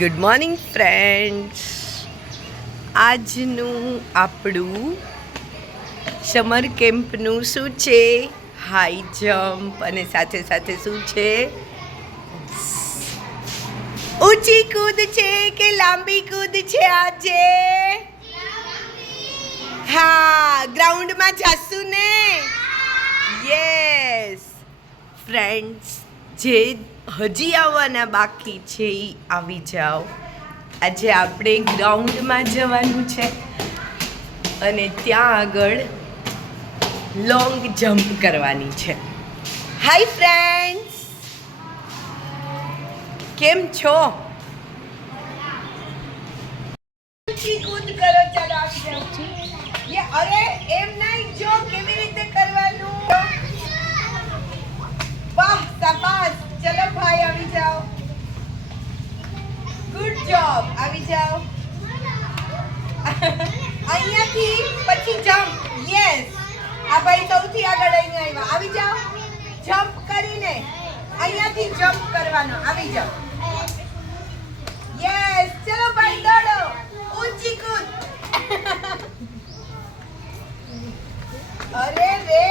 Good morning friends. આજનું આપણું summer કેમ્પનું શું છે? હાઈ જમ્પ અને સાથે સાથે શું છે? ઊંચી કૂદ છે કે લાંબી કૂદ છે આજે? હા, ગ્રાઉન્ડમાં જાશું ને? યસ ફ્રેન્ડ્સ, જે હજી આવવાના બાકી છે એ આવી જાઓ. આજે આપણે ગ્રાઉન્ડમાં જવાનું છે અને ત્યાં આગળ લોંગ જમ્પ કરવાની છે. હાય ફ્રેન્ડ્સ, કેમ છો? ઊંચી કૂદ કરો, ચાલો આવી જાઓ. અરે એમ નહીં, જો કેવી રીતે કરવાનું. વાહ, શાબાશ. ચલો ભાઈ, આવી જાઓ. ગુડ જોબ, આવી જાઓ. અહીંયાથી પછી જમ્પ. યસ, આ ભાઈ સૌથી આગળ અહીંયા આવ્યા. આવી જાઓ. જમ્પ કરીને અહીંયાથી જમ્પ કરવાનો. આવી જાઓ. યસ, ચલો ભાઈ દોડો. ઊંચી કૂદ. અરે રે,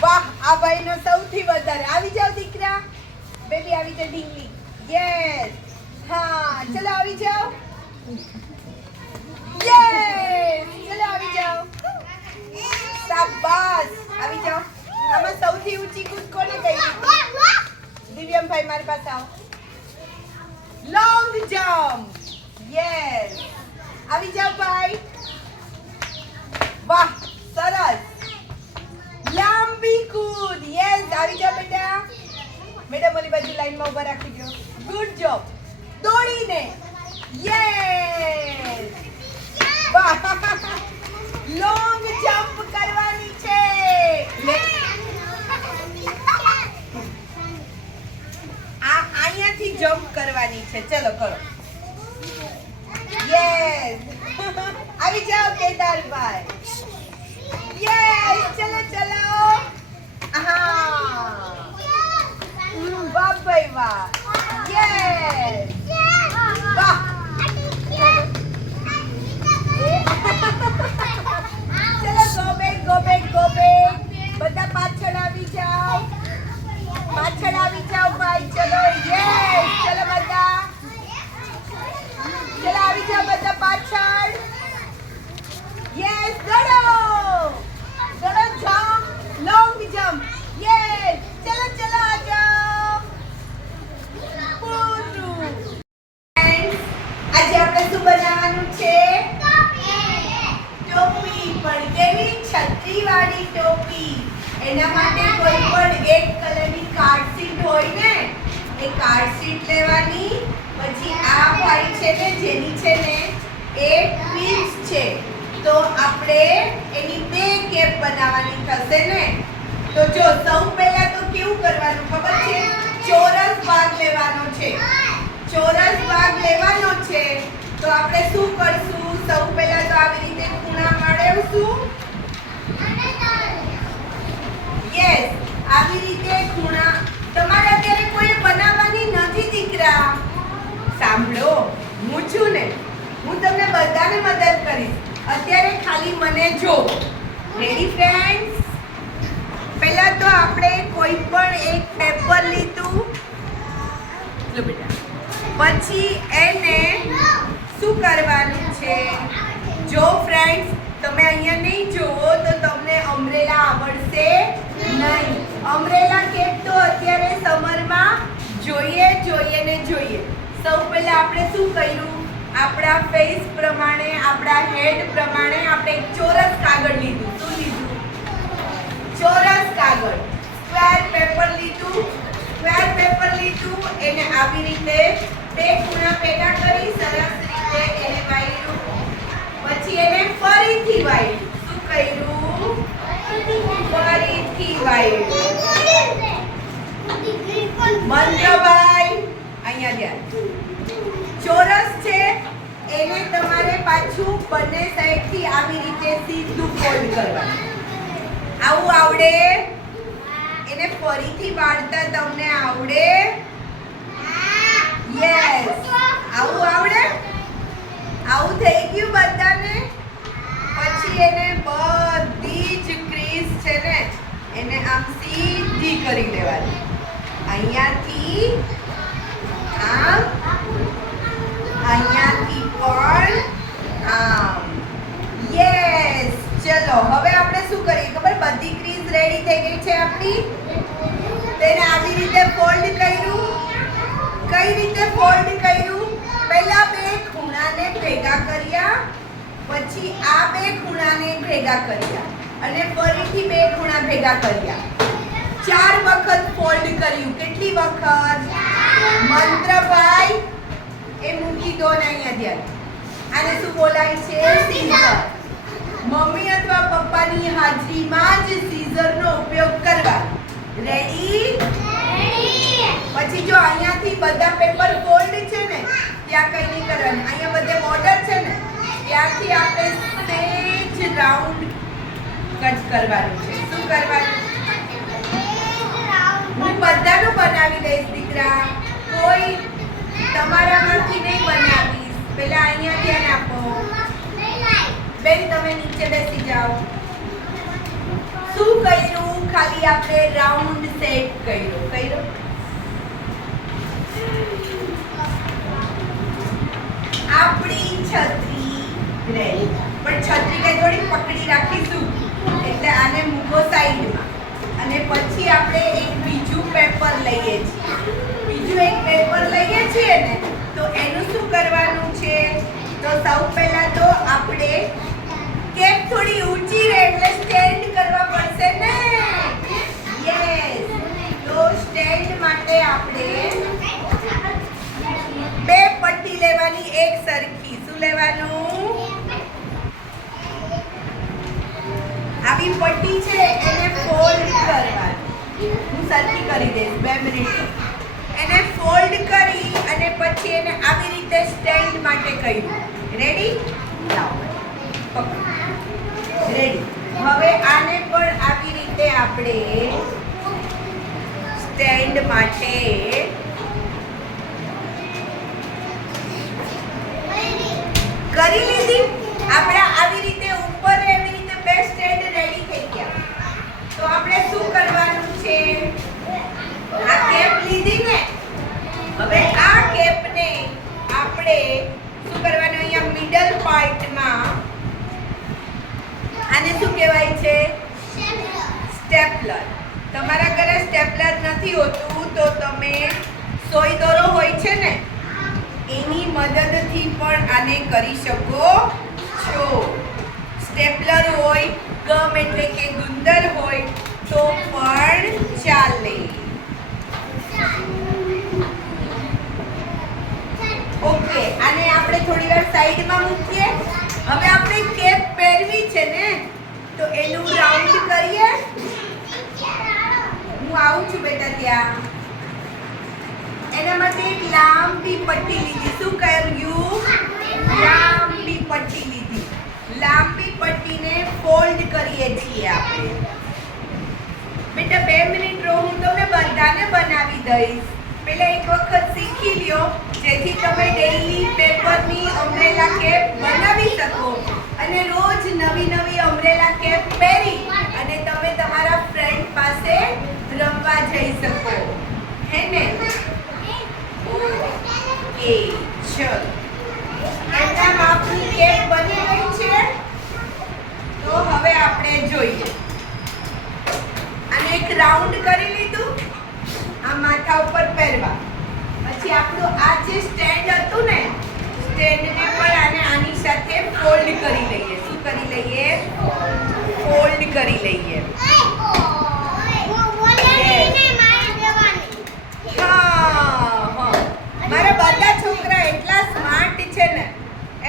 વાહ, આ ભાઈનો સૌથી વધારે. આવી જાઓ દીકરા. બેબી આવી જાઓ. ઢીંગલી. યસ, હા, ચલો આવી જાઓ. યસ, ચલો આવી જાઓ. શાબાશ, આવી જાઓ. આમાં સૌથી ઊંચી કૂદ કોને કરી? દિવ્યમભાઈ, મારી પાસે આવો. Long jump. યસ, આવી જાઓ ભાઈ. વાહ, સરસ. લાંબી કૂદ. યસ, આવી જાઓ બેટા. મેડમ ઓલી બાજુ લાઈનમાં ઊભા રાખી દો. Good job. દોડીને. યસ, વાહ. લોંગ જમ્પ કરવાની છે. આ અહીંયાથી જમ્પ કરવાની છે. ચલો કરો. યસ, આવી જાઓ કેદારભાઈ. યસ, ચલો ચલો. હા, વાહ ભાઈ વાહ. યસ, વાહ. ચલો, go back, go back, go back. બધા પાછળ આવી જાઓ. પાછળ આવી જાઓ ભાઈ. ચલો. યસ, ચલો બધા. ચલો આવી જાઓ બધા પાછળ. યસ, દોડો. દોડો, જમ્પ, લોંગ જમ્પ. યસ, ચલો ચલો આ જાઓ. પૂરું. આજે આપણે શું બનાવવાનું છે? ટોપી. પણ કેવી? છત્રીવાળી ટોપી. એના માટે કોઈ પણ એક કલરની કાર્ડ શીટ હોય ને, એ કાર્ડ શીટ લેવાની. પછી આ ભાઈ છે ને, જેની છે ને એ ટ્વિન્સ છે, તો આપણે એની બે કેપ બનાવવાની થશે ને. તો જો સૌ પહેલા તો કેવું કરવાનું ખબર છે? ચોરસ ભાગ લેવાનો છે. ચોરસ ભાગ લેવાનો છે તો આપણે શું કરશું? સૌ પહેલા તો આવી રીતે ખૂણા મળાવશું. યસ, આવી રીતે ખૂણા. તમારે અત્યારે કોઈ બનાવવાની નથી દીકરા. સાંભળો, હું છું ને, હું તમને બધાને મદદ કરીશ. અત્યારે ખાલી મને જો. Ready friends? પહેલા તો આપણે કોઈ પણ એક પેપર લીધું. લો બેટા. પછી એને શું કરવાનું છે? જો ફ્રેન્ડ્સ, તમે અહીંયા નહીં જોવો તો તમને અમ્બ્રેલા આવડશે નહીં. અમ્બ્રેલા કેપ તો અત્યારે સમરમાં જોઈએ ને જોઈએ. સૌ પહેલા આપણે શું કર્યું? આપણા ફેસ પ્રમાણે, આપણા હેડ પ્રમાણે આપણે એક ચોરસ કાગળ લીધું. શું લીધું? ચોરસ કાગળ. સ્ક્વેર પેપર લીધું. સ્ક્વેર પેપર લીધું, એને આવી રીતે બે ખૂણા ભેગા કરી સરસ રીતે એને વાળ્યું. પછી એને ફરીથી વાળ્યું. શું કર્યું? ફરીથી વાળ્યું. મંત્રભાઈ, અહીંયા ધ્યાન. ચોરસ છે એને તમારે પાછું બંને સાઈડથી આવી રીતે સીધું ફોલ્ડ કરવાનું. આવું આવડે? એને ફરીથી વાળતા તમને આવડે? યસ, અહીંયાથી આમ, અહીંયાથી પણ આમ. યસ. ચલો હવે આપણે શું કરીએ ખબર? બધી ક્રીઝ રેડી થઈ ગઈ છે આપણી. તેને આવી રીતે ફોલ્ડ કર્યું. કઈ રીતે ફોલ્ડ કર્યું? પહેલા બે ખૂણાને ભેગા કર્યા, પછી આ બે ખૂણાને ભેગા કર્યા અને ફરીથી બે ખૂણા ભેગા કર્યા. 4 વખત ફોલ્ડ કર્યું. કેટલી વખત? મંત્રભાઈ એ મૂકી દો ને અહીંયા ધ્યાન. આને શું બોલાય છે? સીઝર. મમ્મી અથવા પપ્પાની હાજરીમાં જ સીઝરનો ઉપયોગ કરવાનો. રેડી? પછી જો અહીંયાથી બધા પેપર ફોલ્ડ છે ને ત્યાં કઈ નહીં કરવાનું. અહીંયા બધે બોર્ડર છે ને ત્યાંથી આપણે સેજ રાઉન્ડ કટ કરવાનું છે. શું કરવાનું? હું બધાનું બનાવી દઈશ દીકરા, કોઈ તમારામાંથી નહીં બનાવીશ. પહેલા અહીંયા ધ્યાન આપો. બેન તમે નીચે બેસી જાઓ. શું કર્યું? ખાલી આપણે રાઉન્ડ સેટ કર્યો. આપણી છત્રી રેડી. પણ છત્રી કઈ થોડી પકડી રાખીશું એટલે આને મૂકો સાઈડમાં. અને પછી આપણે એક બીજું પેપર લઈએ છીએ ને તો એનું શું કરવાનું છે? તો સૌ પહેલા તો આપણે કેપ થોડી ઊંચી રહે એટલે સ્ટેન્ડ કરવા પડશે ને. યસ. તો સ્ટેન્ડ માટે આપણે બે પટ્ટી લેવાની, એક સરખી. શું લેવાનું? આવી પટ્ટી છે એને ફોલ્ડ કરવાની. હું સરખી કરી દઈશ 2 મિનિટ. એને ફોલ્ડ કરી અને પછી એને આવી રીતે સ્ટેન્ડ માટે કર્યું. રેડી? લાવો પકડો. રેડી. હવે આને પણ આવી રીતે આપણે સ્ટેન્ડ માટે કરી લીધી. આપણે આવી રીતે ઉપર એવી રીતે બે સ્ટેન્ડ રેડી થઈ ગયા. તો આપણે શું કરવાનું છે? આ કેપ લીધી ને, હવે આ કેપને આપણે શું કરવાનું? અહીંયા મિડલ પાર્ટમાં આને શું કહેવાય છે? સ્ટેપલર. તમારા ઘરે સ્ટેપલર નથી હોતું તો તમે સોય દોરો હોય છે ને એની મદદથી પણ આને કરી શકો છો. સ્ટેપલર હોય, ગમ એટલે કે ગુંદર હોય તો પણ ચાલે. ઓકે. આને આપણે થોડી વાર સાઈડમાં મૂકીએ. હવે આપણે કેપ પહેરવી છે ને તો એનું રાઉન્ડ કરીએ. હું આવું છું બેટા ત્યાં. એના માટે એક લાંબી પટ્ટી લીધી. શું કર્યું? લાંબી પટ્ટી લીધી. લાંબી પટ્ટીને ફોલ્ડ કરીએ છીએ આપણે. બેટા 2 મિનિટ રહો, હું તમને બધાને બનાવી દઈશ. પહેલા એક વખત શીખી લ્યો જેથી તમે ડેઈલી પેપરની અમ્બ્રેલા કેપ બનાવી શકો અને રોજ નવી અમ્બ્રેલા કેપ પહેરી અને તમે તમારા ફ્રેન્ડ પાસે રમવા જઈ શકો. હે ને? ઓકે. ચલો. એના માપની કેપ બની ગઈ છે. તો હવે આપણે જોઈએ. અને એક રાઉન્ડ કરી લીધું. આ માથા ઉપર પહેરવા. પછી આપણું આ જે સ્ટેન્ડ હતું ને સ્ટેન્ડને પણ આની સાથે ફોલ્ડ કરી લઈએ. શું કરી લઈએ? ફોલ્ડ કરી લઈએ. મારા બધા છોકરા એટલા સ્માર્ટ છે ને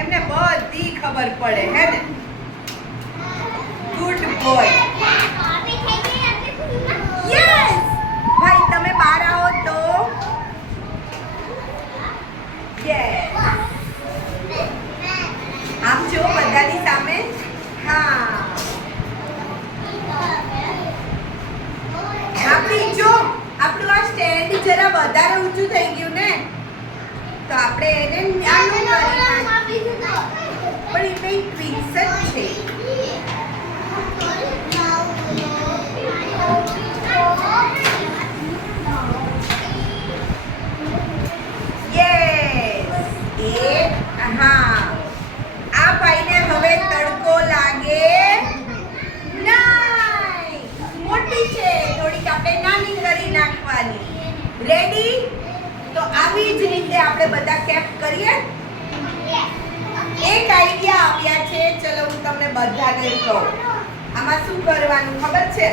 એમને બધી ખબર પડે. હે ને? Good boy. યસ. ભાઈ તમે બહાર આવો તો. યસ. આમ જો બધાની સામે. હા. આપણી જો આપણું આ સ્ટેન્ડ જરા વધારે ઊંચું થઈ ગયું ને તો આપણે એને નાનું કરી નાખીશું. પણ એ કઈ ટ્વિક્સ જ છે. આપણે બધા કેપ કરીએ. એક આઈડિયા આવ્યા છે, ચલો હું તમને બધાને કહું. આમાં શું કરવાનું ખબર છે?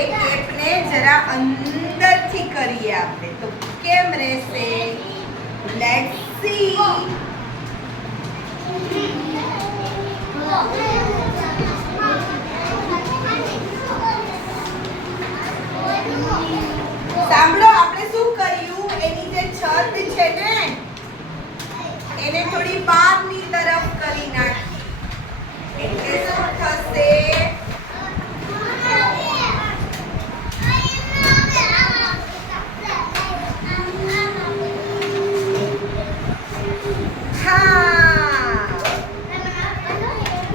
એક કેપને જરા અંદરથી કરીએ આપણે, તો કેમ રહેશે? Let's see. સાંભળો, આપણે શું કર્યું? એની જે છત છે ને એને થોડી બહારની તરફ કરી નાખી. એટલે શું થશે?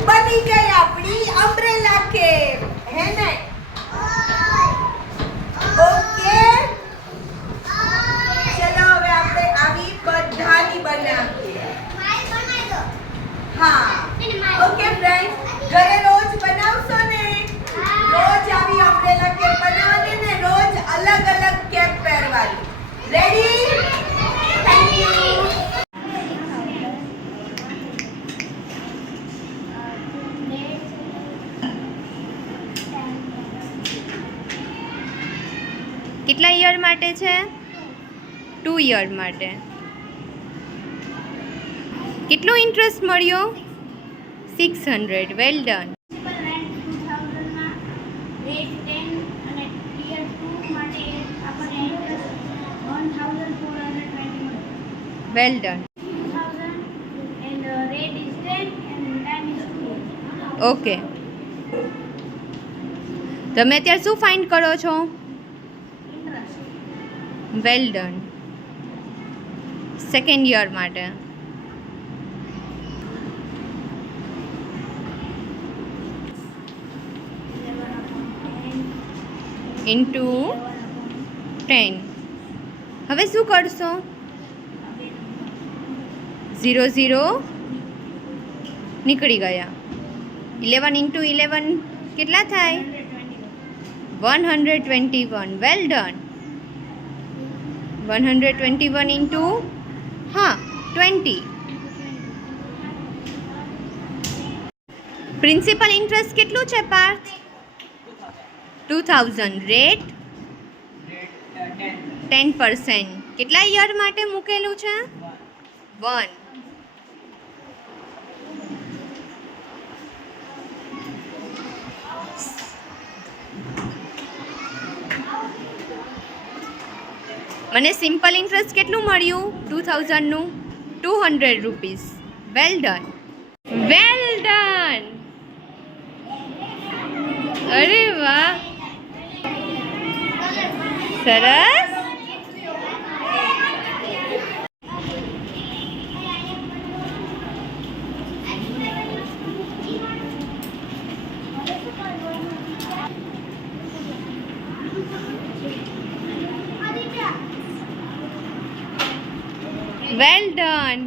બની ગઈ આપણી અમ્બ્રેલા કેપ, હે ને? ઓકે, ચલો હવે આપણે આવી બધાની બનાવીએ. હા, ઓકે ફ્રેન્ડ્સ, ઘરે રોજ બનાવશો ને? રોજ આવી અમ્બ્રેલા કેપ બનાવવાની ને રોજ અલગ અલગ કેપ પહેરવાની. રેડી? Thank you. કેટલા યર માટે છે? 2 યર માટે. કેટલો ઇન્ટરેસ્ટ મળ્યો? 600. Well done. Well done. Okay, તમે અત્યારે શું ફાઇન્ડ કરો છો? Well done. સેકન્ડ યર માટે. ઇન્ટુ 10. હવે શું કરશો? 0 0 નીકળી ગયા. 11 ઇન્ટુ 11 કેટલા થાય? 121. Well done. 121 into 20. Principal interest કેટલું છે પાર્થ? 2000. રેટ 10%. કેટલા યર માટે મૂકેલું છે? 1. મને સિમ્પલ ઇન્ટરેસ્ટ કેટલું મળ્યું? 2000નું 200 rupees. Well done. Well done. અરે વાહ, સરસ. Well done.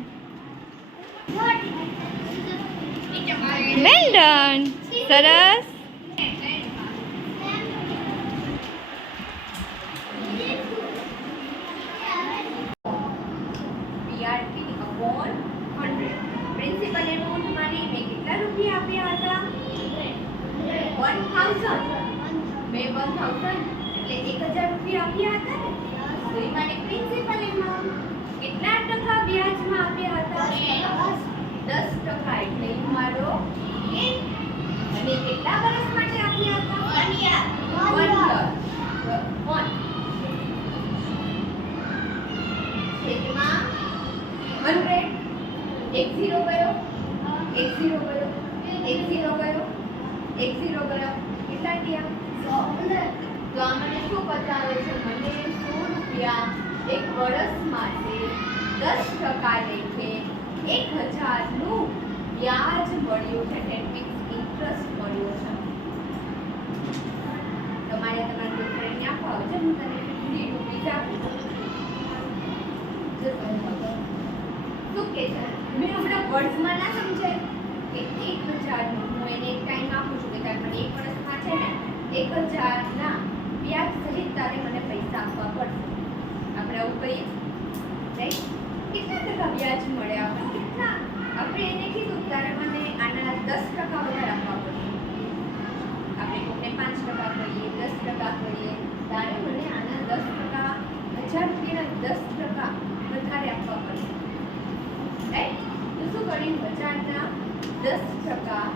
Well done. સરસ. PRT upon 100. પ્રિન્સિપલ એમાઉન્ટ માની મેં કેટલા રૂપિયા આપ્યા હતા? 1000. મેં 1000 એટલે 1000 રૂપિયા આપ્યા હતા ને? તો એ મારી પ્રિન્સિપલ એમાઉન્ટ. કેટલા ટકા વ્યાજમાં આપ્યા હતા? 10%. એટલે એ મારો અને કેટલા વર્ષ માટે આપ્યા હતા? 1 year. 1 year. 1 છેદમાં 100. 1 0 ગયો, 1 0 ગયો, 1 0 ગયો, 1 0 ગયો. કેટલા થયા? 100. તો આ મને શું બતાવે છે? મને 100 રૂપિયા એક વર્ષ માટે 10% લેખે 1000 નું વ્યાજ મળ્યું છે. ધેટ મીન્સ ઇન્ટરેસ્ટ મળ્યો છે. તમારે તમારા બોયફ્રેન્ડને આપવા આવે છે, હું તને 50 રૂપીસ આપું છું. શું કે છે? મેં હમણાં વર્ડ્સમાં ના સમજાય કે 1000 નું હું એને એક ટાઈમ આપું છું કે તારે મને એક વર્ષમાં છે ને 1000 ના વ્યાજ સહિત તારે મને પૈસા આપવા પડશે. આપણે આવું કહીએ. વ્યાજ મળે આપણને. કેટલા? આપણે એને કીધું ત્યારે મને આના 10% વધારે આપવા પડશે. આપણે કોઈને 5% કરીએ, 10% કરીએ, ત્યારે મને આના 10%, 1000 રૂપિયાના 10% વધારે આપવા પડશે. રાઈટ? તો શું કર્યું? 1000ના 10%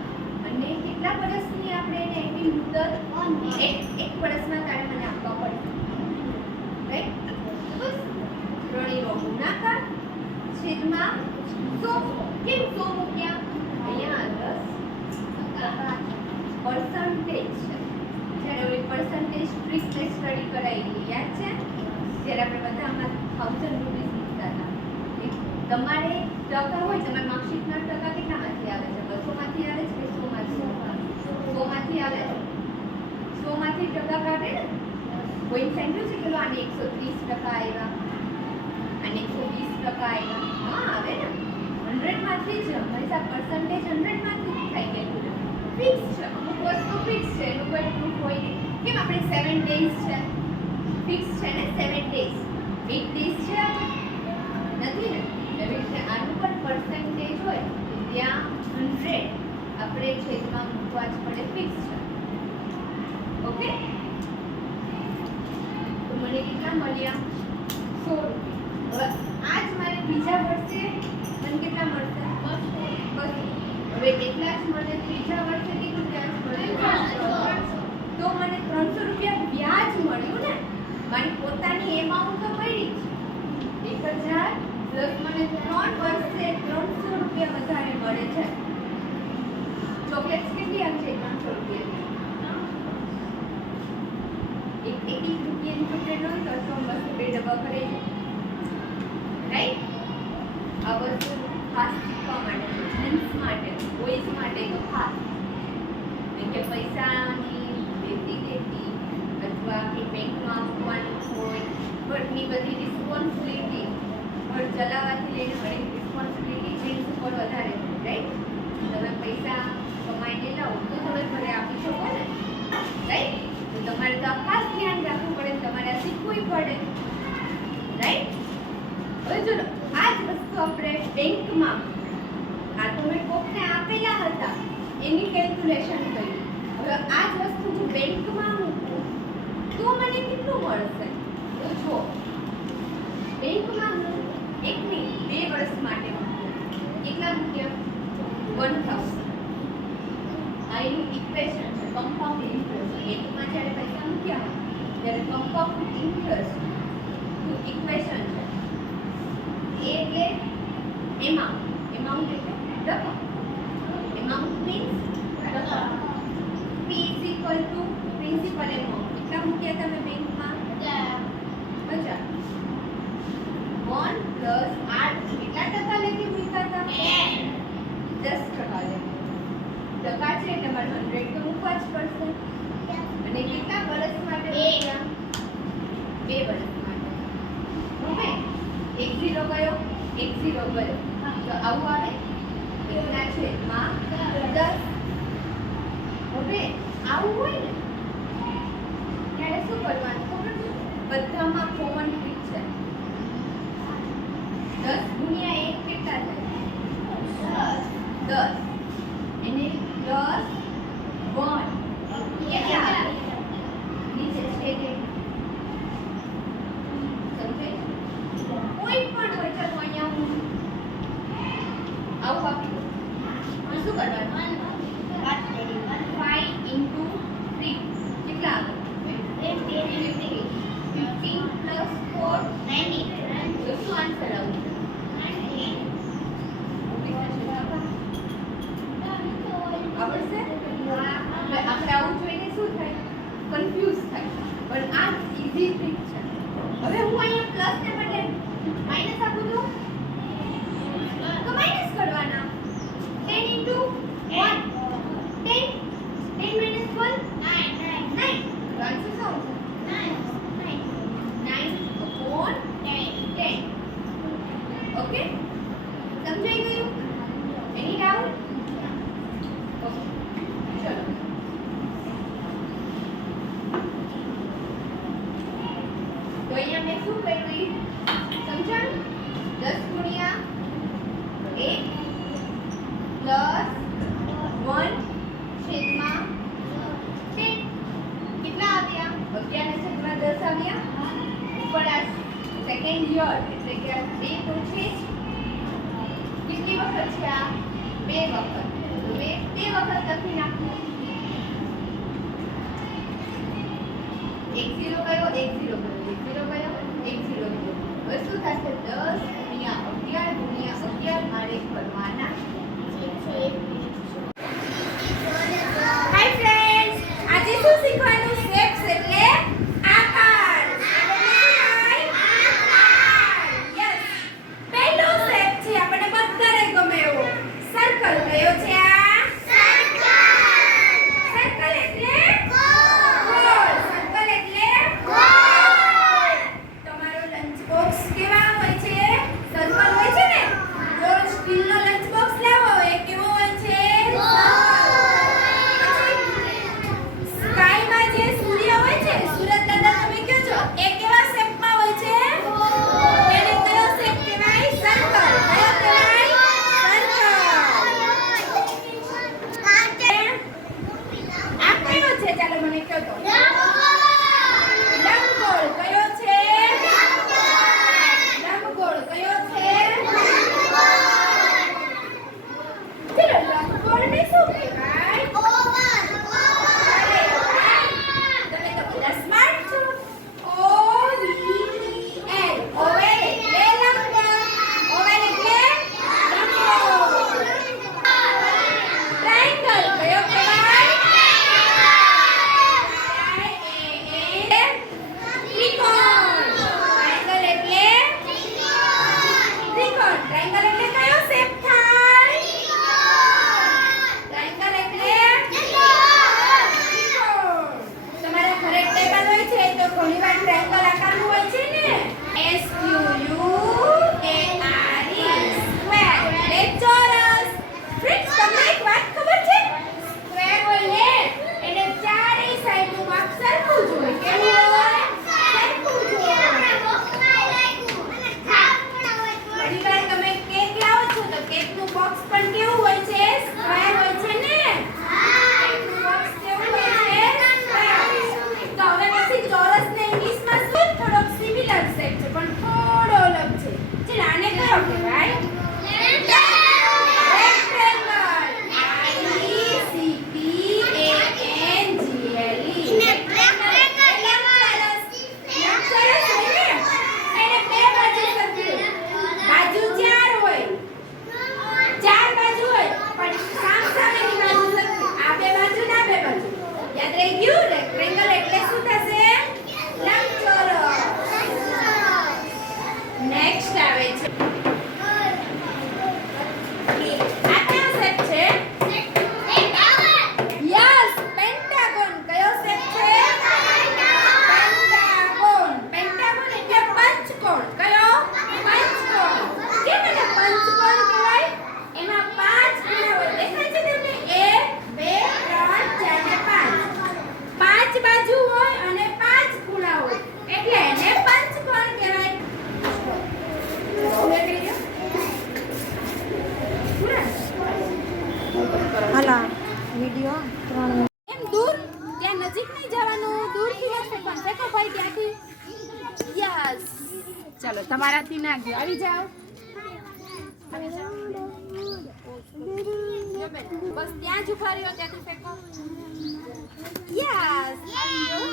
અને કેટલા વર્ષની આપણે એને એની મુદત એક વર્ષમાં તારે મને આપવા પડશે. રાઈટ? તો બસ ત્રણેયનો ગુણાકાર છેદમાં 100. કેમ 100 મૂક્યા? અહીંયા 10% પર્સન્ટેજ છે. જ્યારે ઓલી પર્સન્ટેજ ટ્રીકને સ્ટડી કરાવી યાદ છે? જ્યારે આપણે બધામાં 1000 રૂપીસ મૂકતા હતા. તમારે ટકા હોય, તમારા માર્કશીટના ટકા કેટલામાંથી આવે છે? 200 માંથી આવે છે કે 100 માંથી? 100 માંથી આવે છે. 100 માંથી ટકા કાઢે ને, કોઈ સાંભળ્યું છે કે આને 130% આવ્યા, આને 120% આવ્યા? હા, આવે ને. 100 માંથી જ હંમેશા પર્સન્ટેજ 100 માંથી જ થાય. કેલ્ક્યુલેટ ફિક્સ છે. અમુક વસ્તુ ફિક્સ છે, એનું કોઈ પ્રૂફ હોય નહીં. કેમ આપણે 7 ડેઝ છે, ફિક્સ છે ને 7 ડેઝ. 8 ડેઝ છે નથી ને. એવી રીતે આનું પણ પર્સન્ટેજ હોય ત્યાં 100 આપણે છેદમાં મૂકવા જ પડે, ફિક્સ છે. ઓકે, તો મને કેટલા મળ્યા? 100 રૂપિયા. હવે આ જ મારે બીજા વર્ષે મને કેટલા મળશે? 200. હવે એટલા જ મને ત્રીજા વર્ષે કેટલું વ્યાજ મળે? 300. તો મને 300 રૂપિયા વ્યાજ મળ્યું ને. મારી પોતાની એમાઉન્ટ તો પડી જ 1000 પ્લસ મને 3 વર્ષે 300 રૂપિયા વધારે મળે છે. ચોકલેટ્સ કેટલી આવશે? 300 રૂપિયા. એક 1 રૂપિયાની ચોકલેટ હોય તો 3 2 ડબ્બા કરે છે. રાઈટ? આ વસ્તુ ખાસ શીખવા માટે, જેન્ટ્સ માટે, બોયઝ માટે તો ખાસ. કે પૈસાની લેતી અથવા કે બેંકમાં મૂકવાની હોય, ઘરની બધી રિસ્પોન્સિબિલિટી ઘર ચલાવવાથી લઈને હરેક રિસ્પોન્સિબિલિટી જેન્ટ્સ ઉપર વધારે હોય. રાઈટ? તમે પૈસા કમાઈને લાવો તો તમે ઘરે આપી શકો ને. રાઈટ? તો તમારે તો ખાસ ધ્યાન રાખવું પડે, તમારે આ શીખવું પડે. રાઈટ? હવે ચલો આ જ વસ્તુ આપણે બેંકમાં, આ તો મેં કોકને આપેલા હતા એની કેલ્ક્યુલેશન કરી. હવે આ જ વસ્તુ હું બેંકમાં મૂકું તો મને કેટલું મળશે? તો જો બેંકમાં હું 1 નહીં 2 વર્ષ માટે મૂકું. કેટલા મૂક્યા? 1000. આ એનું ઇક્વેશન છે, કમ્પાઉન્ડ ઇન્ટરેસ્ટ. એકમાં જ્યારે પૈસા મૂક્યા ત્યારે કમ્પાઉન્ડ ઇન્ટરેસ્ટ ઇક્વેશન છે. એ એટલે એમાઉન્ટ. એમાઉન્ટ એટલે રકમ. એમાઉન્ટ મીન્સ રકમ. P is equal to principal amount. કેટલા મૂક્યા તમે બેંકમાં? 1000. 1 plus 8 કેટલા ટકા લેખે મૂક્યા હતા? 10% લેખે. ટકા છે એટલે મારે 100 તો મૂકવા જ પડશે. અને કેટલા વર્ષ માટે મૂક્યા? 2 વર્ષ માટે. હવે 1 0 ગયો, 1 0 ગયો. તો આવું આવે એના છેદમાં 10. હવે આવું હોય ને ત્યારે શું કરવાનું ખબર છે? બધામાં કોમન ટ્રીક છે. 10 ગુણ્યા 1 કેટલા થાય? 10. એને પ્લસ 1 કેટલા નીચે છેદે. સમજાય? કોઈ પણ હોય તો અહીંયા હું આવું આપી દઉં. શું કરવાનું? 5 into 3 કેટલા આવે? 15 plus 4 19. તો શું આન્સર આવશે? 19. આવડશે? આપણે આવું જોઈને શું થાય? કન્ફ્યુઝ થાય. પણ આ ઈઝી ટ્રીક છે. હવે હું અહીંયા પ્લસ ને બદલે માઈનસ આપું તો માઈનસ કરવાના. 10 into 1 10. 10 minus 1 9. તો આન્સર શું આવશે? 9 upon 10. ઓકે, સમજાઈ ગયું? એની ડાઉટ? ઓકે, ચલો એન્ડ યર એટલે કે આ 2 તો છે જ. કેટલી વખત છે આ? 2 વખત. તો 2 વખત લખી નાખો. 1 0 કયો? 1 0 કયો? 1 0 કયો? 1 0 કયો? હવે શું થશે? 10 ગુણ્યા 11 ગુણ્યા 11 મારે કરવાના. હાય ફ્રેન્ડ્સ, આજે શું શીખવાનું? શેપ્સ એટલે આકાર. યસ, પહેલો શેપ છે આપણે બધાને ગમે એવો સર્કલ. કયો છે આ? સર્કલ એટલે ગોળ. સર્કલ એટલે ગોળ. તમારો લંચ બોક્સ કેવા હોય છે? સર્કલ હોય છે ને? ગોળ સ્ટીલનો લંચ બોક્સ લાવો, એ કેવો હોય છે? સ્કાયમાં જે સૂર્ય હોય છે, સૂરજ દાદા તમે કહો છો, એ કેવા શેપમાં હોય છે? એને કયો શેપ કહેવાય? સર્કલ. કયો કહેવાય? સર્કલ. આ કયો છે? ચાલો મને કહો તો. લંબગોળ. કયો છે? લંબગોળ. કયો છે? ચલો, લંબગોળને શું કહેવાય? તમે તો બધા સ્માર્ટ છો. OVEL. ઓવેલ એટલે લંબગોળ. ઓવેલ એટલે લંબગોળ. ટ્રાયેંગલ. કયો કહેવાય? ત્રિકોણ. ટ્રાયેંગલ એટલે ત્રિકોણ. ટ્રાયેંગલ એટલે કયો શેપ થાય? ટ્રાયેંગલ એટલે ત્રિકોણ. તમારા ઘરે ટેબલ હોય છે તો ઘણીવાર ટ્રાયેંગલ આકારનું હોય છે ને? સ્ક્વેર એટલે ચોરસ. ફ્રેન્ડ્સ, તમને એક વાત ખબર છે? સ્ક્વેર હોય ને એને ચારેય સાઈડનું માપ સરખું જ હોય. કેવું હોય? સરખું જ હોય. ઘણીવાર તમે કેક લાવો છો તો કેકનું બોક્સ પણ કેવું હોય છે? સ્ક્વેર હોય છે ને? કેકનું બોક્સ કેવું હોય છે? સ્ક્વેર. તો હવે પછી ચોરસને ઇંગ્લિશમાં શું? થોડોક સિમિલર શેપ છે પણ થોડો અલગ છે. ચલ, આને કયો કહેવાય? નેક્સ્ટ આવે છે. આ કયો શેપ છે? Yes, pentagon. કયો શેપ છે? પેન્ટાગોન. પેન્ટાગોન એટલે પંચકોણ. કયો? પંચકોણ. કેમ એને પંચકોણ કહેવાય? એમાં 5 ખૂણા હોય. દેખાય છે તમને? 1 2 3 4 ને 5. 5 બાજુ હોય અને 5 ખૂણા હોય એટલે એને પંચકોણ કહેવાય. હાલા વિડિયો 3 એમ દૂર, ત્યાં નજીક નહીં જવાનું, દૂરથી જ ફેંકવાનું. ફેંકો ભાઈ ત્યાંથી. યસ, ચાલો તમારાથી ના ગયો. આવી જાઓ. જો બેન, બસ ત્યાં જ ઉભા રહ્યો, ત્યાંથી ફેંકો. યસ, આવી ગયો.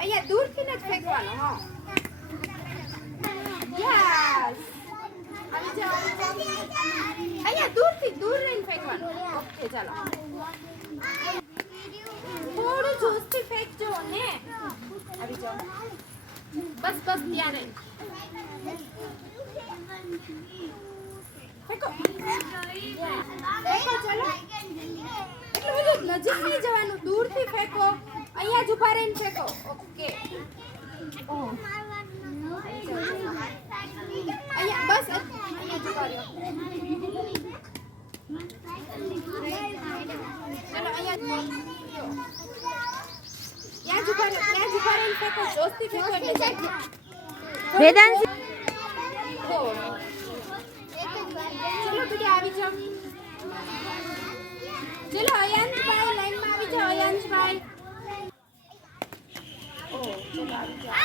અહીંયા દૂરથી જ ફેંકવાનો. હા, યસ, આવી જાઓ. અહીંયા દૂરથી દૂર રહીને ફેંકવાનું. ઓકે, ચાલો. થોડું જોશથી ફેંકજો ને. આવી જાઓ. બસ બસ, ત્યાં રહી. ફેંકો. ફેંકો, ચાલો. એટલું બધું નજીક નહીં જવાનું, દૂરથી ફેંકો. અહીંયા જ ઉભા રહીને ફેંકો. ઓકે. અહીંયા બસ, અહીંયા જ ઉભા રહ્યો. ચલો, અહીંયા જ ઉભા રહ્યો. ત્યાં જ ઉભા રહીને ફેંકો. જોશથી ફેંકો એટલે જાય. વેદાંત ચલો ચલો અયાંશભાઈ લાઈનમાં આવી જાઓ અયાંશભાઈ. ઓ ચલો આવી જાઓ.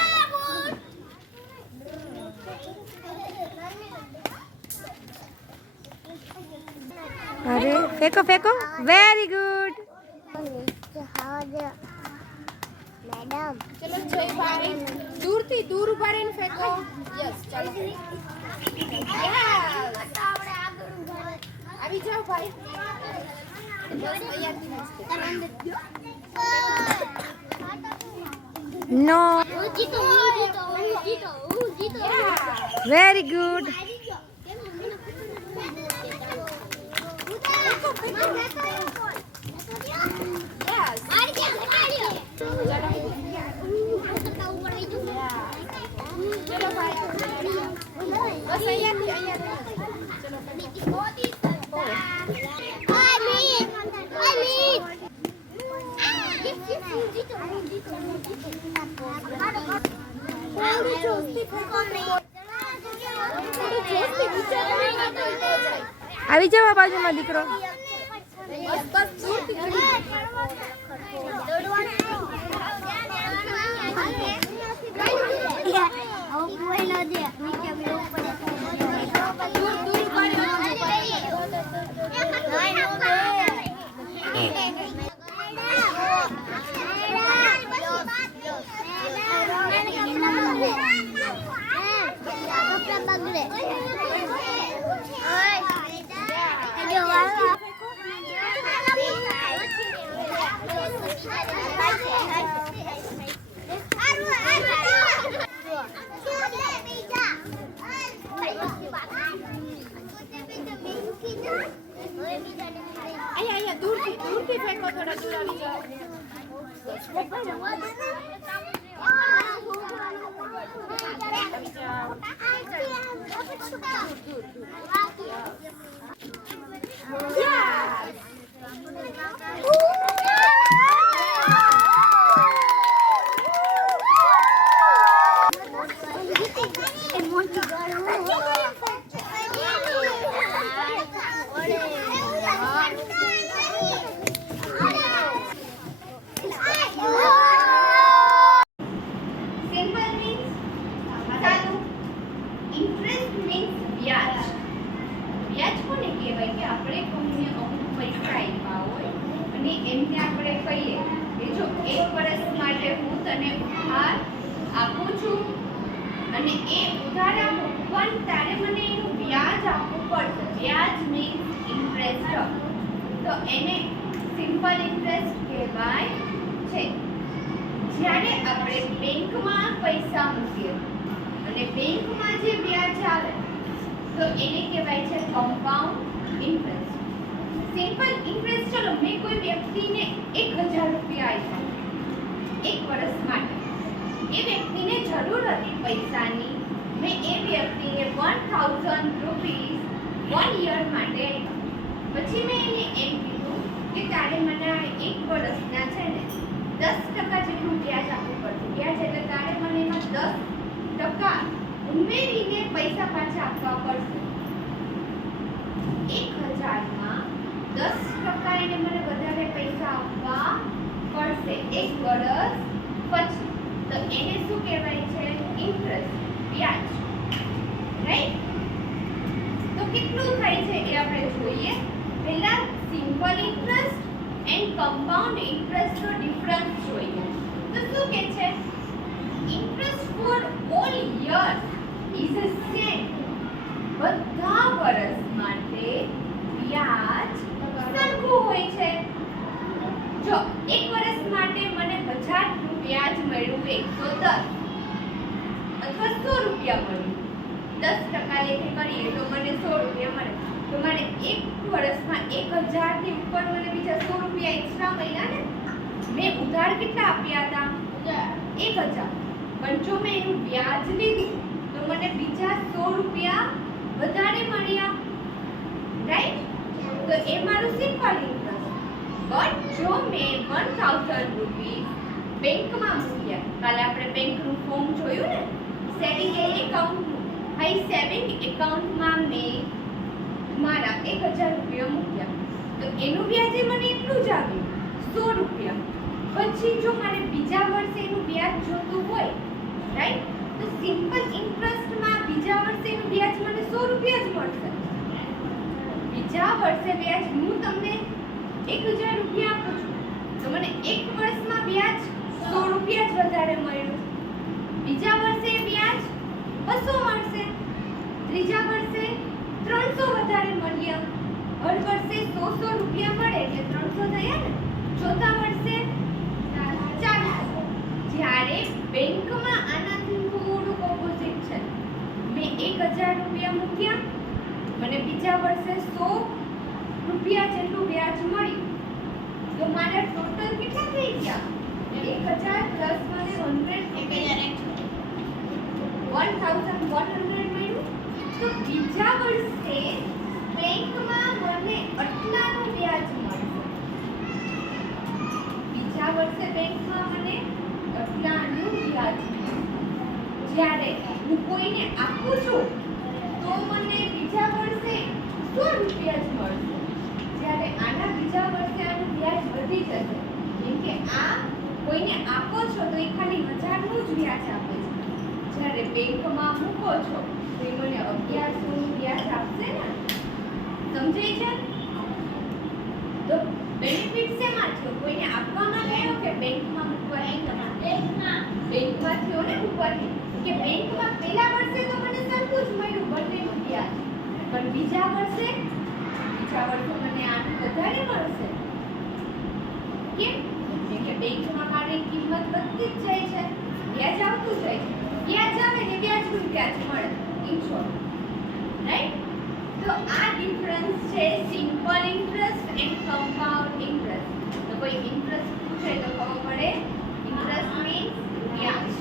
અરે ફેંકો ફેંકો વેરી ગુડ. મેડમ ચલો જયભાઈ દૂરથી દૂર ઉભા રહીને ફેંકો. યસ ચલો યસ આવી જાઓ ભાઈ. બસ અહીંયાથી મસ્ત. નો હું જીતો વેરી ગુડ. યસ ચલો ભાઈ બસ અહીંયાથી આવી જાવ આ બાજુમાં દીકરો. બસ બસ દૂરથી અહીંયા દૂરથી દૂરથી ફેંકો. થોડા દૂર આવી જાઓ. સિમ્પલ મીન્સ સાદું. ઇન્ટરેસ્ટ મીન્સ વ્યાજ. વ્યાજ કોને કહેવાય કે આપણે કોઈને અમુક પૈસા આપ્યા હોય અને એમને આપણે કહીએ કે જો 1 વર્ષ માટે હું તને ઉધાર આપું છું અને એ ઉધાર આપું પણ તારે મને એનું વ્યાજ આપવું પડશે. વ્યાજ મીન્સ ઇન્ટરેસ્ટ. તો એને સિમ્પલ ઇન્ટરેસ્ટ કહેવાય છે. જ્યારે આપણે બેંકમાં પૈસા મૂકીએ અને બેંકમાં જે વ્યાજ આવે તો એને કહેવાય છે કમ્પાઉન્ડ ઇન્ટરેસ્ટ. Simple interest. ચલો મેં કોઈ વ્યક્તિને 1000 રૂપિયા આપ્યા 1 વર્ષ માટે. એ વ્યક્તિને જરૂર હતી પૈસાની. મેં એ વ્યક્તિને 1000 રૂપીસ 1 યર માટે આપ્યા. પછી મેં એને એમ કીધું કે તારે મને આ 1 વર્ષના છે ને 10% જેટલું વ્યાજ આપવું પડશે. વ્યાજ એટલે તારે મને એમાં 10% ઉમેરીને પૈસા પાછા આપવા પડશે. 1000 માં 10% એને મને વધારે પૈસા આપવા પડશે 1 વર્ષ પછી. તો એને શું કહેવાય છે? ઇન્ટરેસ્ટ, વ્યાજ. રાઈટ? તો કેટલું થાય છે એ આપણે જોઈએ. પહેલા સિમ્પલ ઇન્ટરેસ્ટ એન્ડ કમ્પાઉન્ડ ઇન્ટરેસ્ટનો ડિફરન્સ જોઈએ. તો શું કહે છે? Interest for all years is a same. બધા વર્ષ માટે વ્યાજ સરખું હોય છે. જો 1 વર્ષ માટે મને 1000 નું વ્યાજ મળ્યું 110 અથવા 100 રૂપિયા મળ્યું, 10% લેખે કરીએ તો મને 100 રૂપિયા મળે. તો મને 1 વર્ષમાં 1000 થી ઉપર મને બીજા 100 રૂપિયા એક્સ્ટ્રા મળ્યા ને. મેં ઉધાર કેટલા આપ્યા હતા? 1000. પણ જો મેં એનું વ્યાજ લીધું તો મને બીજા 100 રૂપિયા વધારે મળ્યા. રાઈટ? તો એ મારું સિમ્પલ ઇન્ટરેસ્ટ. બટ જો મેં 1000 રૂપીસ બેંકમાં મૂક્યા, કાલે આપણે બેંકનું ફોર્મ જોયું ને, સેવિંગ એકાઉન્ટનું. હા, સેવિંગ એકાઉન્ટમાં મેં મારા 1000 રૂપિયા મૂક્યા. તો તો એનું વ્યાજ એ મને એટલું જ આવ્યું 100 રૂપિયા. પછી જો મારે બીજા વર્ષે એનું વ્યાજ જોતું હોય, રાઈટ, તો સિમ્પલ ઇન્ટરેસ્ટમાં બીજા વર્ષે એનું વ્યાજ મને 100 રૂપિયા જ મળશે. બીજા વર્ષે વ્યાજ હું તમને 1000 રૂપિયા આપું છું, તો મને એક વર્ષમાં વ્યાજ 100 રૂપિયા જ વધારે મળ્યું. બીજા વર્ષે વ્યાજ 200 મળશે, ત્રીજા વર્ષે 300 વધારે મળ્યા. હર વર્ષે 100 રૂપિયા મળે એટલે 300 થયા ને. ચોથા વર્ષે 400. જ્યારે બેંકમાં આનાથી થોડુંક ઓપોઝિટ છે. મેં 1000 રૂપિયા મૂક્યા, મને બીજા વર્ષે 100 રૂપિયા જેટલું વ્યાજ મળ્યું, તો મારા ટોટલ કેટલા થઈ ગયા? 1000 પ્લસ મને 1100 મળ્યું. તો બીજા વર્ષે બેંકમાં મને આટલાનું વ્યાજ મળશે. બીજા વર્ષે બેંકમાં મને આટલાનું વ્યાજ મળશે. જ્યારે હું કોઈને આપું છું તો મને બીજા વર્ષે 100 રૂપિયા જ મળશે. જ્યારે આના બીજા વર્ષે આનું વ્યાજ વધી જશે. કેમ કે આ કોઈને આપો છો તો એ ખાલી 1000નું જ વ્યાજ આપે છે. જ્યારે બેંકમાં મૂકો છો તો એ મને 1100નું વ્યાજ આપશે ને. સમજાય છે? તો બેનિફિટ શેમાં થયો? કોઈને આપવામાં થયો કે બેંકમાં મૂકવાથી? બેંકમાં થયો ને મૂકવાથી. કે બેંકમાં પહેલા વર્ષે તો મને સરખું જ મળ્યું બંનેનું વ્યાજ, પણ બીજા વર્ષે મને આનું વધારે મળશે. કેમ? કેમ કે બેંકમાં મારી કિંમત વધતી જ જાય છે, વ્યાજ આવતું જાય છે. વ્યાજ આવે ને વ્યાજનું વ્યાજ મળે, ઇન શોર્ટ, રાઈટ? તો આ ડિફરન્સ છે simple interest and compound interest. તો કોઈ ઇન્ટરેસ્ટ પૂછે તો ખબર પડે ઇન્ટરેસ્ટ મીન્સ વ્યાજ.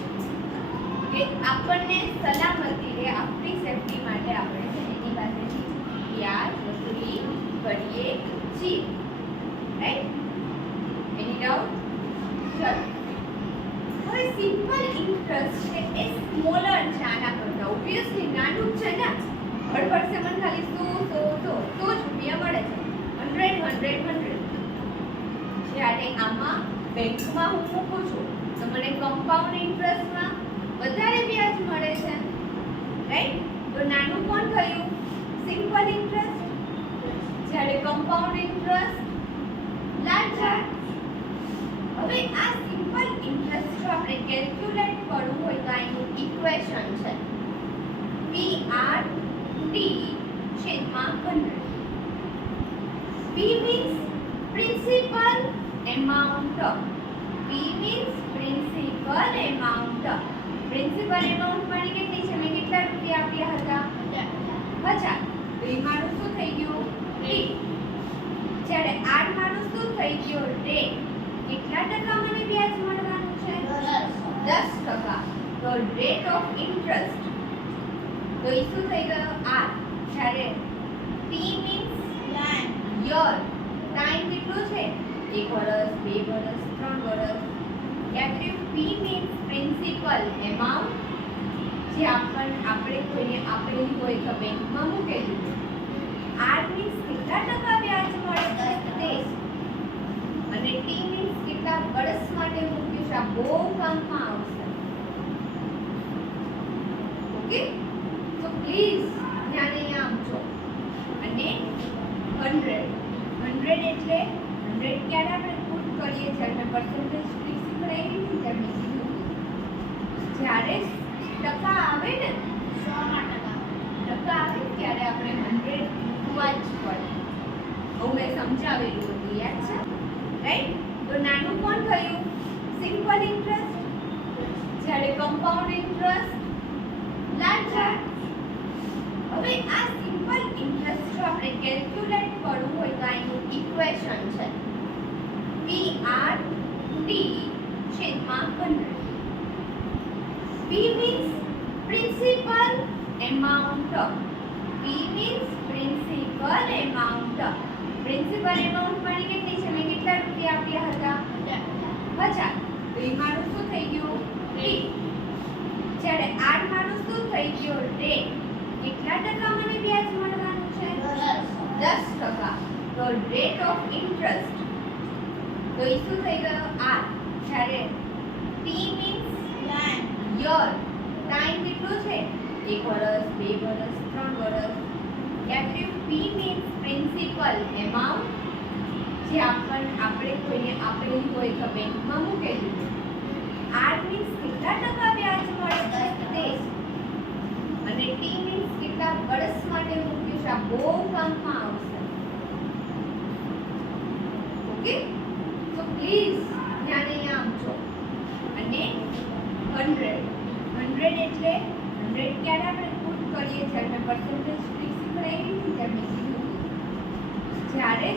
કે આપણને સલામતી રહે, આપણી સેફટી માટે આપણે એની પાસેથી વ્યાજ વસૂલી કરીએ છીએ, રાઈટ? એની ડાઉટ? ચલો, હવે સિમ્પલ ઇન્ટરેસ્ટ છે એ સ્મોલર છે આના કરતાં. ઓબ્વિયસલી નાનું જ છે ને. હર વર્ષે મને ખાલી 100 જ રૂપિયા મળે છે. 100. જ્યારે આમાં બેંકમાં હું મૂકું છું તો મને કમ્પાઉન્ડ ઇન્ટરેસ્ટમાં વધારે વ્યાજ મળે છે, રાઈટ? તો નાનું કોણ થયું? Simple interest. જ્યારે કમ્પાઉન્ડ ઇન્ટરેસ્ટ લાર્જર. હવે આ સિમ્પલ ઇન્ટરેસ્ટ જો આપણે કેલ્ક્યુલેટ કરવું હોય તો આનું ઇક્વેશન છે PR/T/100. P means principal amount. P means principal amount. Principal amount મારી કેટલી છે? મેં કેટલા રૂપિયા આપ્યા હતા? 1000. તો એ મારું શું થઈ ગયું? T. જ્યારે R મારું શું થઈ ગયું? રેટ. કેટલા ટકા મને વ્યાજ મળવાનું છે? 10%. તો રેટ ઓફ ઇન્ટરેસ્ટ. તો એ શું થઈ ગયો? R. જ્યારે T means યર. ટાઈમ કેટલો છે? 1 વર્ષ, 2 વર્ષ, 3 વર્ષ. યાદ રહ્યું? P means પ્રિન્સિપલ એમાઉન્ટ, જે આપણે કોઈને આપેલી હોય તો બેંકમાં મૂકેલી હોય. R means કેટલા ટકા વ્યાજ મળે છે? તે. અને T means કેટલા વર્ષ માટે મૂક્યું છે. આ બહુ કામમાં આવશે. ઓકે? તો પ્લીઝ ધ્યાન અહીંયા આપજો. અને 100 એટલે 100 ક્યારે આપણે પુટ કરીએ છીએ? આપણે પર્સન્ટેજ ટ્રીક શીખડાવી હતી ત્યારે મેં કીધું જ્યારે ટકા આવે ને 100% આવે ત્યારે આપણે 100 મૂકવા જ પડે. હું મેં સમજાવેલું હતું, યાદ છે? રાઈટ? તો નાનું કોણ થયું? Simple interest. જ્યારે કમ્પાઉન્ડ ઇન્ટરેસ્ટ લાર્જર. હવે આ સિમ્પલ ઇન્ટરેસ્ટ જો આપણે કેલ્ક્યુલેટ કરવું હોય તો આનું ઇક્વેશન છે PR/T/100. P means principal amount. P means principal amount. Principal amount મારી કેટલી છે? મેં કેટલા રૂપિયા આપ્યા હતા? 1000. તો એ મારું શું થઈ ગયું? T. જ્યારે R મારું શું થઈ ગયું? રેટ. કેટલા ટકા મને વ્યાજ મળવાનું છે? 10%. તો રેટ ઓફ ઇન્ટરેસ્ટ. તો એ શું થઈ ગયો આર. જ્યારે ટી મીન્સ યર, ટાઈમ કેટલો છે 1 વર્ષ 2 વર્ષ 3 વર્ષ. ત્યારે પી મીન્સ પ્રિન્સિપલ એમાઉન્ટ, જે આપણે કોઈને આપેલી હોય તો બેંકમાં મૂકેલી. આર મીન્સ કેટલા ટકા વ્યાજ મળે છે તે, અને ટી મીન્સ કેટલા વર્ષ માટે મૂક્યું છે. આ બહુ કામમાં આવશે. ઓકે, સો પ્લીઝ ધ્યાન અહીંયા આપજો. અને 100 એટલે 100 ક્યારે આપણે પુટ કરીએ છીએ, આપણે પર્સન્ટેજ ફિક્સ કરાવી હતી ત્યારે મેં કીધું જ્યારે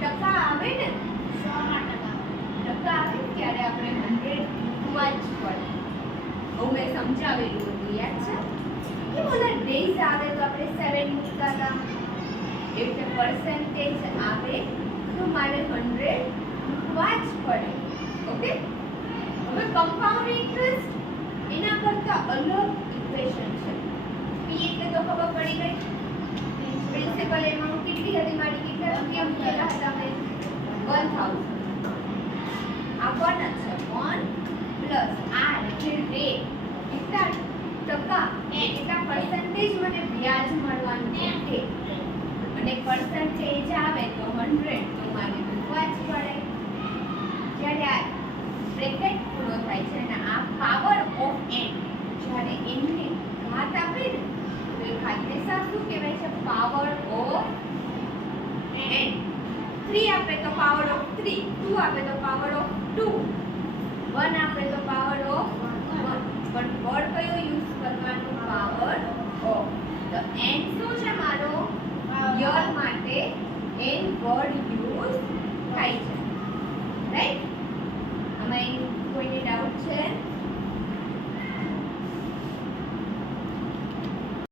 ટકા આવે ને 100% ટકા આવે ત્યારે આપણે 100 મૂકવા જ પડે. હું મેં સમજાવેલું હતું, યાદ છે કે મને ડેઝ આવે તો આપણે 7 મૂકતા હતા. એટલે પર્સન્ટેજ આવે તો મારે 100 મૂકવા જ પડે. ઓકે, હવે કમ્પાઉન્ડ ઇન્ટરેસ્ટ એના કરતા અલગ ઇક્વેશન છે. પી એટલે તો ખબર પડી ગઈ. પ્રિન્સિપલ એમાઉન્ટ કેટલી હતી મારી, કેટલા રૂપિયા મૂકેલા હતા મેં 1000. આ 1 જ છે. 1 પ્લસ આર એટલે રેટ, કેટલા ટકા કેટલા પર્સન્ટેજ મને વ્યાજ મળવાનું છે. અને પર્સન્ટેજ આવે તો 100 તો મારે મૂકવા જ પડે. જ્યારે આ બ્રેકેટ પૂરો થાય છે અને આ પાવર ઓફ n, જ્યારે n ને ઘાત આપે ને તો એ ઘાતને શું કહેવાય છે, પાવર ઓફ n. 3 આપે તો પાવર ઓફ 3, 2 આપે તો પાવર ઓફ 2, 1 આપે તો પાવર ઓફ 1. પણ વર્ડ કયો યુઝ કરવાનો, પાવર ઓફ. તો n શું છે મારો યર માટે n વર્ડ યુઝ થાય છે.